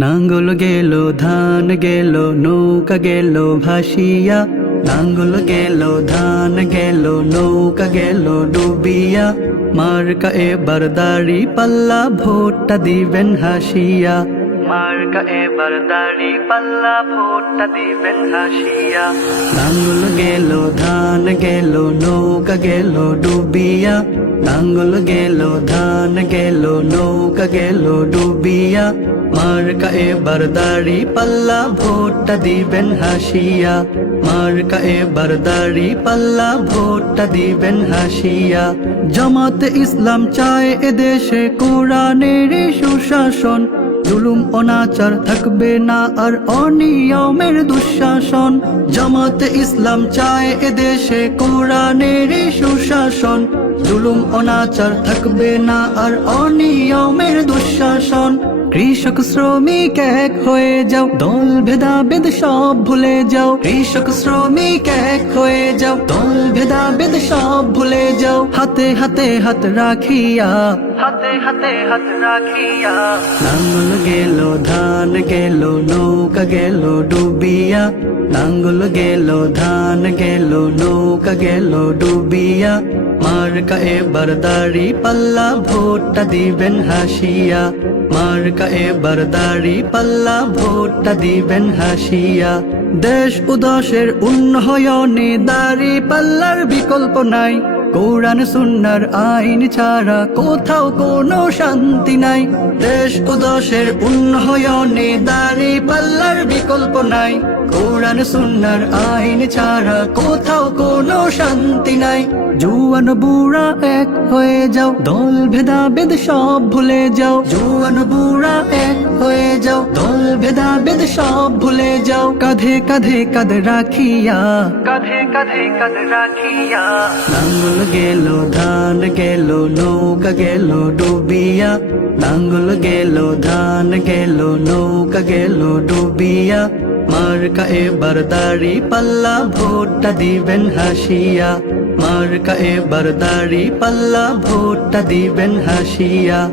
নাঙ্গল গেল, ধান গেল, নৌকা গেল, ভাসিয়া। নাঙ্গল গেল, ধান গেল, নৌকা গেল, ডুবিয়া। মার্কা এবার দাড়ি পাল্লা ভোটটা দিবেন হাসিয়া। নাঙ্গল গেল, ধান গেল, নৌকা গেল, ডুবিয়া। নাঙ্গল গেল, ধান গেল, নৌকা গেল, ডুবিয়া। মার্কা এবার দাড়ি পাল্লা ভোটটা দিবেন হাসিয়া। মার্কা এবার দাড়ি পাল্লা ভোটটা দিবেন হাসিয়া। জামাত ইসলাম চায় এদেশে কোরআনের সুশাসন। জুলুম অনাচার থাকবে না আর অনিয়মের দুঃশাসন। জামাত ইসলাম চায় এদেশে কোরআনের সুশাসন। জুলুম অনাচার থাকবে না আর অনিয়মের দুঃশাসন। কৃষক শ্রমিক এক হয়ে যাও, দল ভেদাভেদ সব ভুলে যাও। কৃষক শ্রমিক এক হয়ে যাও, দল ভেদাভেদ সব ভুলে যাও। হাতে হাতে হাত রাখিয়া, হাতে হাতে হাত রাখিয়া। নাঙ্গল গেল, ধান গেল, নৌকা গেল, ডুবিয়া। নাঙ্গল গেল, ধান গেল, নৌকা গেল, ডুবিয়া। মার্কা এ দাড়ি পাল্লা, ভোটটা দিবেন হাসিয়া। মার্কা এ দাড়ি পাল্লা, ভোটটা দিবেন হাসিয়া। দেশ উদশের উন্নয়নে দাড়ি পাল্লার বিকল্প নাই। কোরআন সুন্নার আইন ছাড়া কোথাও কোনো শান্তি নাই। দেশ উদাসের উন্নয়নে দাড়ি পাল্লার বিকল্প নাই। কোরআন সুন্নার আইন ছাড়া কোথাও কোনো শান্তি নাই। জুয়ান বুড়া এক হয়ে যাও দল ভেদাভেদ সব ভুলে যাও। জুয়ান বুড়া এক হয়ে যাও দল ভেদাভেদ সব ভুলে যাও। কাঁধে কাঁধে কাঁধ রাখিয়া কাঁধে কাঁধে কাঁধ রাখিয়া। নাঙ্গল গেল, ধান গেল, নৌকা গেল, ডুবিয়া। নাঙ্গল গেল, ধান গেল, নৌকা গেল, ডুবিয়া। মার্কা এবার দাড়ি পাল্লা, ভোটটা দিবেন হাসিয়া। মার্কা এবার দাড়ি পাল্লা, ভোটটা দিবেন হাসিয়া।